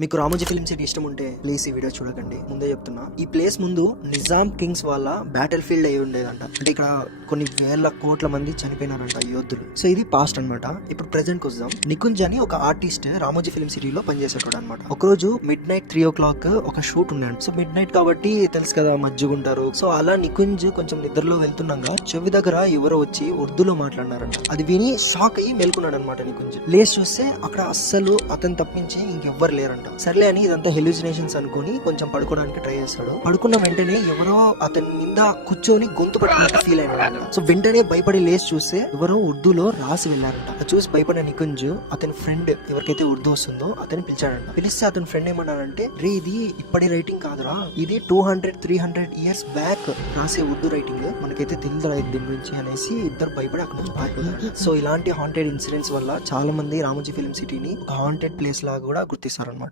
మీకు Ramoji film city ఇష్టం ఉంటే ప్లీజ్ ఈ వీడియో చూడకండి. ముందే చెప్తున్నా, ఈ ప్లేస్ ముందు నిజాం కింగ్స్ వాళ్ళ బ్యాటిల్ ఫీల్డ్ అయి ఉండేదంట. అంటే ఇక్కడ కొన్ని వేల కోట్ల మంది చనిపోయినారంట యోధులు. సో ఇది పాస్ట్ అన్నమాట. ఇప్పుడు ప్రెసెంట్ కి వద్దాం. నికుంజ్ అని ఒక ఆర్టిస్ట్ రామోజీ ఫిల్మ్ సిటీలో పనిచేసేటాడు అనమాట. ఒకరోజు మిడ్ నైట్ 3 o'clock ఒక షూట్ ఉన్నాడు. సో మిడ్ నైట్ కాబట్టి తెలుసు కదా, మజ్జుగుంటారు. సో అలా నికుంజ్ కొంచెం నిద్రలో వెళ్తున్నాగా చెవి దగ్గర ఎవరో వచ్చి ఉర్దూలో మాట్లాడినారంట. అది విని షాక్ అయ్యి మేల్కున్నాడు అనమాట నికుంజ్. లేచి చూస్తే అక్కడ అస్సలు అతను తప్పించి ఇంకెవ్వరు లేరంట. సర్లే అని ఇదంతా హెల్యూసినేషన్స్ అనుకుని కొంచెం పడుకోవడానికి ట్రై చేస్తాడు. పడుకున్న వెంటనే ఎవరో అతని మీద కూర్చొని గొంతు పట్టుకున్నట్టు ఫీల్ అయినాడు. సో వెంటనే భయపడి లేచి చూస్తే ఎవరో ఉర్దూలో రాసి వెళ్ళారంట. అది చూసి భయపడిన నికుంజ్ అతని ఫ్రెండ్ ఎవరికైతే ఉర్దూ వస్తుందో అతని పిలిచాడంట. పిలిస్తే అతని ఫ్రెండ్ ఏమన్నాడంటే, రే ఇది ఇప్పటి రైటింగ్ కాదురా, ఇది 200-300 years బ్యాక్ రాసే ఉర్దూ రైటింగ్, మనకైతే తెలియదు దీని గురించి అనేసి ఇద్దరు భయపడి అక్కడ నుంచి పారిపోతారు. సో ఇలాంటి హాంటెడ్ ఇన్సిడెంట్స్ వల్ల చాలా మంది రామోజీ ఫిల్మ్ సిటీని ఒక హాంటెడ్ ప్లేస్ లాగా కూడా గుర్తిస్తారు అనమాట.